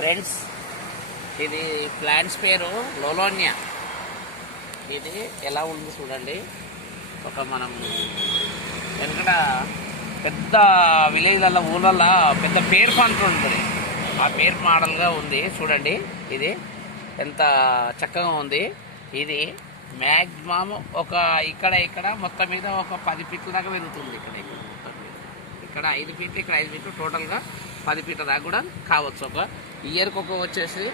Friends, ఇది plants పేరు లోలోనియా. ఇది ఎలా ఉంది చూడండి. ఒక మనం ఎందుకంటే పెద్ద విలేజ్లలో ఊళ్ళల్లో పెద్ద పేరు పంట ఉంటుంది, ఆ పేరు మోడల్గా ఉంది చూడండి. ఇది ఎంత చక్కగా ఉంది. ఇది మ్యాక్సిమం ఒక ఇక్కడ మొత్తం మీద ఒక 10 ఫీట్ల దాకా పెరుగుతుంది. ఇక్కడ 5 ఫీట్లు, ఇక్కడ 5 ఫీట్లు, టోటల్గా 10 ఫీట్ల దాకా కూడా కావచ్చు. ఒక ఇయర్కి వచ్చేసి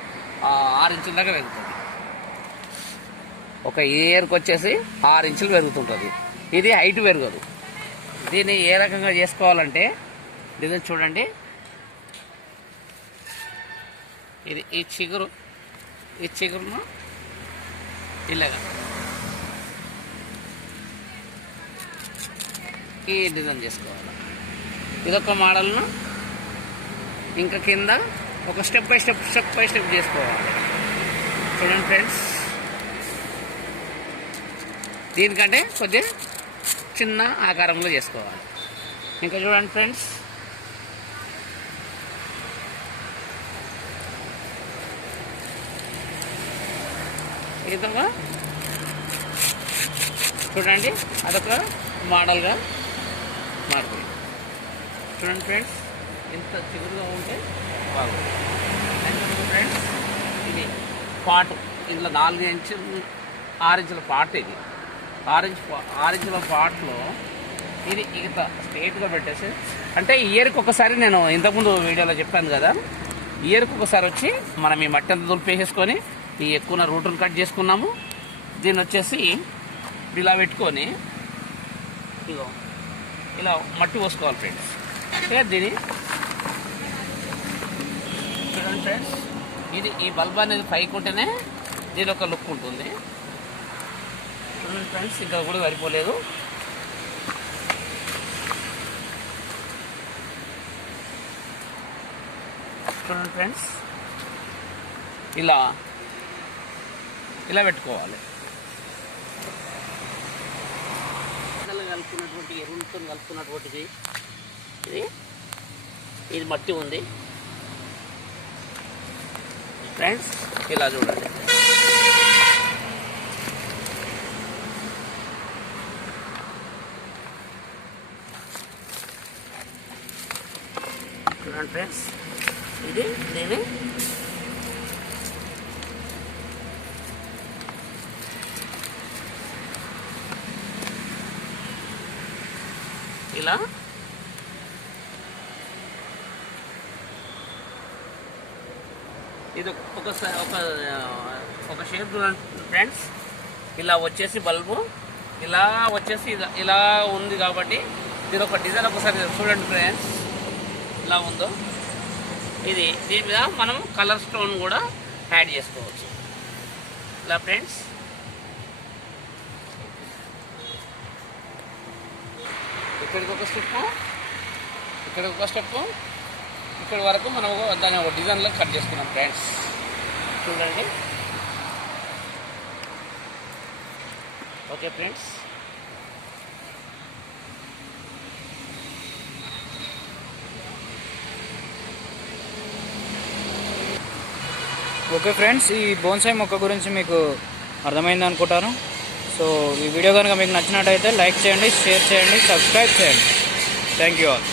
6 ఇంచుల దాకా పెరుగుతుంది. ఒక ఇయర్కి వచ్చేసి 6 ఇంచులు పెరుగుతుంటుంది. ఇది హైట్ పెరగదు. దీన్ని ఏ రకంగా చేసుకోవాలంటే దీన్ని చూడండి. ఇది ఈ చిగురును ఇలాగా ఈ డిజైన్ చేసుకోవాలి. ఇదొక మోడల్ను ఇంకా కింద ఒక స్టెప్ బై స్టెప్ చేసుకోవాలి. చూడండి ఫ్రెండ్స్, దీనికంటే కొద్దిగా చిన్న ఆకారంలో చేసుకోవాలి. ఇంకా చూడండి ఫ్రెండ్స్, ఇదొక చూడండి, అదొక మోడల్గా మారిపోయింది. చూడండి ఫ్రెండ్స్, ఇంత చిగురుగా ఉంటే బాగుంది. ఫ్రెండ్స్, ఇది పాటు, ఇందులో 4 ఇంచులు 6 ఇంచుల పాటు. ఇది 6 ఇంచుల పాట్లో ఇది ఇంత స్ట్రేట్గా పెట్టేసి, అంటే ఇయర్కి ఒకసారి, నేను ఇంతకుముందు వీడియోలో చెప్పాను కదా, ఇయర్కి ఒకసారి వచ్చి మనం ఈ మట్టి అంతా దులిపేసేసుకొని ఈ ఎక్కువ రూట్ను కట్ చేసుకున్నాము. దీన్ని వచ్చేసి ఇలా పెట్టుకొని ఇగో ఇలా మట్టి పోసుకోవాలి ఫ్రెండ్స్. దీని చూడండి ఫ్రెండ్స్, ఇది ఈ బల్బ్ అనేది పైకి ఉంటేనే దీని ఒక లుక్ ఉంటుంది. చూడండి ఫ్రెండ్స్, ఇక్కడ కూడా సరిపోలేదు. చూడండి ఫ్రెండ్స్, ఇలా పెట్టుకోవాలి. కలుపుకున్నటువంటి ఎరువులతో కలుపుకున్నటువంటిది ఇది మట్టి ఉంది ఫ్రెండ్స్. ఇలా చూడండి. చూడండి ఫ్రెండ్స్, ఇది నేను ఇలా ఇది ఒక షేప్ చూడండి ఫ్రెండ్స్. ఇలా వచ్చేసి బల్బు ఇలా వచ్చేసి ఇలా ఉంది కాబట్టి దీని ఒక డిజైన్ ఒకసారి చూడండి ఫ్రెండ్స్, ఇలా ఉందో. దీని మీద మనం కలర్ స్టోన్ కూడా యాడ్ చేసుకోవచ్చు. ఇలా ఫ్రెండ్స్, ఇక్కడికి ఒక స్టెప్పు, ఇక్కడికి ఒక స్టెప్పు, ఇక్కడ వరకు మనం దాన్ని ఒక డిజైన్లో కట్ చేసుకున్నాం ఫ్రెండ్స్. చూడండి. ఓకే ఫ్రెండ్స్, ఓకే ఫ్రెండ్స్, ఈ బోన్సాయి మొక్క గురించి మీకు అర్థమైంది అనుకుంటాను. సో ఈ వీడియో కనుక మీకు నచ్చినట్టయితే లైక్ చేయండి, షేర్ చేయండి, సబ్స్క్రైబ్ చేయండి. Thank you all.